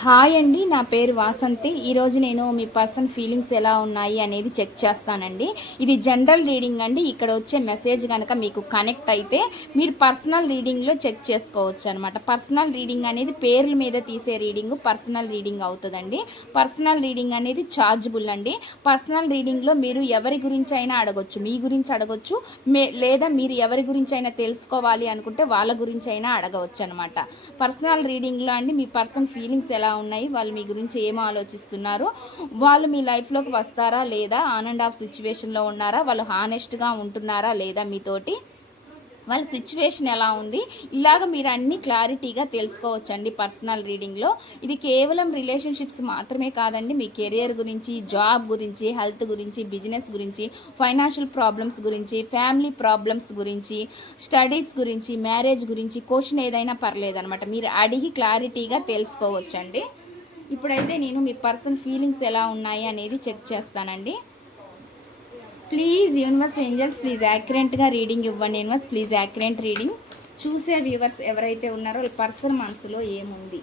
Hi అండి, నా పేరు వాసంతి. ఈరోజు నేను మీ పర్సన్ ఫీలింగ్స్ ఎలా ఉన్నాయి అనేది చెక్ చేస్తానండి. ఇది జనరల్ రీడింగ్ అండి. ఇక్కడ వచ్చే మెసేజ్ కనుక మీకు కనెక్ట్ అయితే మీరు పర్సనల్ రీడింగ్లో చెక్ చేసుకోవచ్చు అనమాట. పర్సనల్ రీడింగ్ అనేది పేర్ల మీద తీసే రీడింగ్ పర్సనల్ రీడింగ్ అవుతుందండి. పర్సనల్ రీడింగ్ అనేది ఛార్జబుల్ అండి. పర్సనల్ రీడింగ్లో మీరు ఎవరి గురించి అయినా అడగొచ్చు, మీ గురించి అడగొచ్చు, లేదా మీరు ఎవరి గురించి అయినా తెలుసుకోవాలి అనుకుంటే వాళ్ళ గురించి అయినా అడగవచ్చు అనమాట. పర్సనల్ రీడింగ్లో అండి మీ పర్సన్ ఫీలింగ్స్ ఎలా ఉన్నాయి, వాళ్ళు మీ గురించి ఏం ఆలోచిస్తున్నారు, వాళ్ళు మీ లైఫ్లోకి వస్తారా లేదా, ఆన్ అండ్ ఆఫ్ సిచ్యువేషన్లో ఉన్నారా, వాళ్ళు హానెస్ట్గా ఉంటున్నారా లేదా మీతోటి, వాళ్ళ సిచ్యువేషన్ ఎలా ఉంది, ఇలాగ మీరు అన్ని క్లారిటీగా తెలుసుకోవచ్చండి పర్సనల్ రీడింగ్లో. ఇది కేవలం రిలేషన్షిప్స్ మాత్రమే కాదండి, మీ కెరియర్ గురించి, జాబ్ గురించి, హెల్త్ గురించి, బిజినెస్ గురించి, ఫైనాన్షియల్ ప్రాబ్లమ్స్ గురించి, ఫ్యామిలీ ప్రాబ్లమ్స్ గురించి, స్టడీస్ గురించి, మ్యారేజ్ గురించి, క్వశ్చన్ ఏదైనా పర్లేదనమాట, మీరు అడిగి క్లారిటీగా తెలుసుకోవచ్చండి. ఇప్పుడైతే నేను మీ పర్సన్ ఫీలింగ్స్ ఎలా ఉన్నాయి అనేది చెక్ చేస్తానండి. ప్లీజ్ యూనివర్స్ ఏంజల్స్, ప్లీజ్ యాక్యురేట్గా రీడింగ్ ఇవ్వండి. Universe please accurate reading. చూసే వ్యూవర్స్ ఎవరైతే ఉన్నారో వాళ్ళ పర్సన్ మనసులో ఏముంది,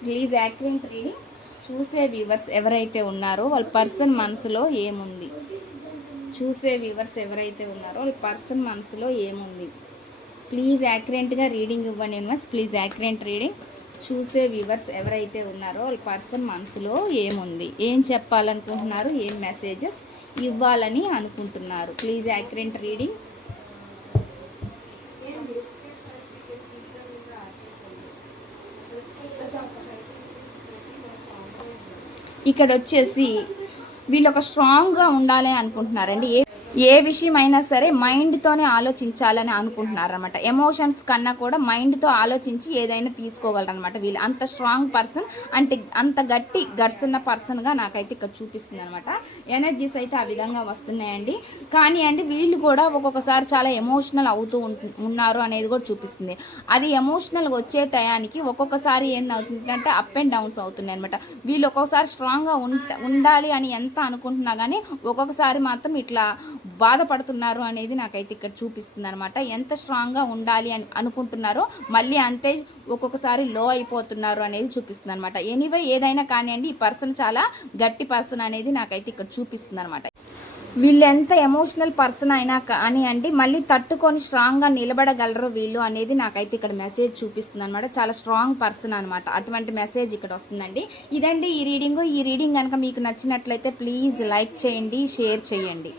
ప్లీజ్ యాక్యురేట్ రీడింగ్. చూసే వ్యూవర్స్ ఎవరైతే ఉన్నారో వాళ్ళ పర్సన్ మనసులో ఏముంది, చూసే వ్యూవర్స్ ఎవరైతే ఉన్నారో వాళ్ళ పర్సన్ మనసులో ఏముంది, ప్లీజ్ యాక్యురేట్గా రీడింగ్ ఇవ్వండి. Universe please accurate reading. చూసే వ్యూవర్స్ ఎవరైతే ఉన్నారో వాళ్ళ పర్సన్ మనసులో ఏముంది, ఏం చెప్పాలనుకుంటున్నారు, ఏం మెసేజెస్ ఇవ్వాలని అనుకుంటున్నారు, ప్లీజ్ యాక్యురేట్ రీడింగ్. ఇక్కడ వచ్చేసి వీళ్ళు ఒక స్ట్రాంగ్గా ఉండాలి అనుకుంటున్నారండి. ఏ విషయమైనా సరే మైండ్తోనే ఆలోచించాలని అనుకుంటున్నారు అనమాట. ఎమోషన్స్ కన్నా కూడా మైండ్తో ఆలోచించి ఏదైనా తీసుకోగలరు అనమాట. వీళ్ళు అంత స్ట్రాంగ్ పర్సన్, అంటే అంత గట్స్ ఉన్న పర్సన్గా నాకైతే ఇక్కడ చూపిస్తుంది అనమాట. ఎనర్జీస్ అయితే ఆ విధంగా వస్తున్నాయండి. కానీ అండి వీళ్ళు కూడా ఒక్కొక్కసారి చాలా ఎమోషనల్ అవుతూ ఉన్నారు అనేది కూడా చూపిస్తుంది. అది ఎమోషనల్గా వచ్చే టయానికి ఒక్కొక్కసారి ఏంటవుతుందంటే అప్ అండ్ డౌన్స్ అవుతున్నాయి అనమాట. వీళ్ళు ఒక్కొక్కసారి స్ట్రాంగ్గా ఉండాలి అని ఎంత అనుకుంటున్నా కానీ ఒక్కొక్కసారి మాత్రం ఇట్లా బాధపడుతున్నారు అనేది నాకైతే ఇక్కడ చూపిస్తుంది అనమాట. ఎంత స్ట్రాంగ్గా ఉండాలి అని అనుకుంటున్నారో మళ్ళీ అంతే ఒక్కొక్కసారి లో అయిపోతున్నారు అనేది చూపిస్తుంది అనమాట. ఎనీవే ఏదైనా కానివ్వండి, ఈ పర్సన్ చాలా గట్టి పర్సన్ అనేది నాకైతే ఇక్కడ చూపిస్తుంది అనమాట. వీళ్ళు ఎంత ఎమోషనల్ పర్సన్ అయినా కానీ అండి మళ్ళీ తట్టుకొని స్ట్రాంగ్గా నిలబడగలరు వీళ్ళు అనేది నాకైతే ఇక్కడ మెసేజ్ చూపిస్తుంది అనమాట. చాలా స్ట్రాంగ్ పర్సన్ అనమాట, అటువంటి మెసేజ్ ఇక్కడ వస్తుందండి. ఇదండి ఈ రీడింగ్ కనుక మీకు నచ్చినట్లయితే ప్లీజ్ లైక్ చేయండి, షేర్ చేయండి.